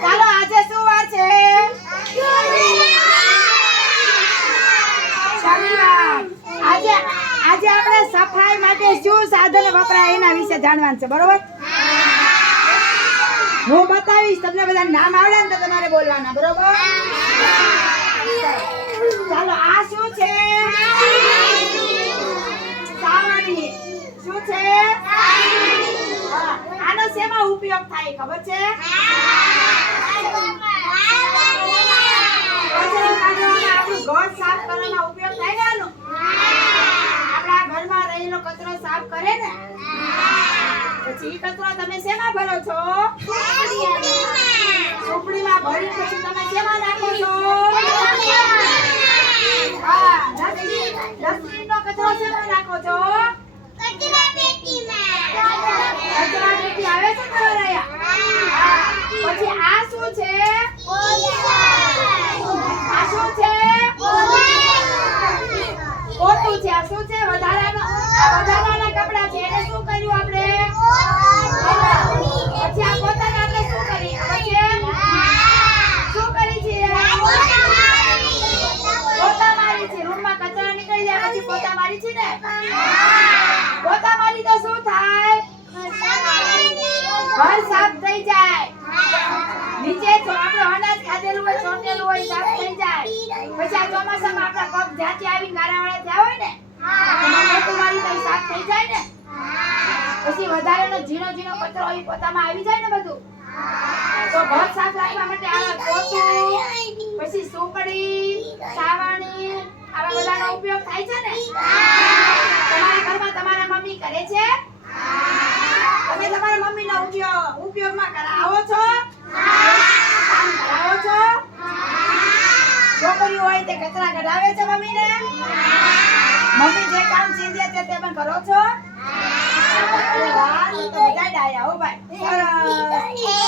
ચાલો આજે શું વાર છે આજે આજે આપણે સફાઈ માટે શું સાધન વપરાય એના વિશે જાણવાનું છે બરોબર હું બતાવીશ તમને બધા નામ આવડે ને તો તમારે બોલવાના બરોબર ચાલો આ શું છે સાવરણી શું છે હા, આનો શેમાં ઉપયોગ થાય ખબર છે? ઘર સાફ કરવામાં ઉપયોગ થાય ને આનો. આપણા ઘરમાં રહેલો કચરો સાફ કરે ને? પછી કચરો તમે શેમાં ભરો છો? ઝૂંપડીમાં ભરી પછી તમે શેમાં નાખો છો? હા ડસ્ટબિન નો કચરો શેમાં નાખો છો કચરા પેટી આવે છે તમારા અહીંયા હા. પછી આ શું છે? આ શું છે? કોટું છે. આ શું છે? વધારાના આ વધારાના કપડાં છે. એને શું કર્યું આપણે? શું કરી? શું કરી છે? પોતા મારી છે. રૂમમાં કચરા નીકળી જાય, પછી છે ને? પોતા તો શું થાય? ઘર સાફ થઈ જાય નીચે જો આપણે અનાજ ખાધેલું હોય ચોટેલું હોય સાફ થઈ જાય. પછી આ ચોમાસામાં આપણા પગ જાતે આવી નારાવાળા થયા હોય ને ઉપયોગ થાય છે ને? તમારા ઘરમાં તમારા મમ્મી કરે છે? તમે તમારા મમ્મીના ઉપયોગ ઉપયોગમાં કરાવો છો કામ કરાવો છો છોકરીઓ હોય તે કચરા કઢાવે છે મમ્મીને? મમ્મી જે કામ ચીંધે છે તે પણ કરો છો? વાહ, તો બધા ડાયા હો ભાઈ.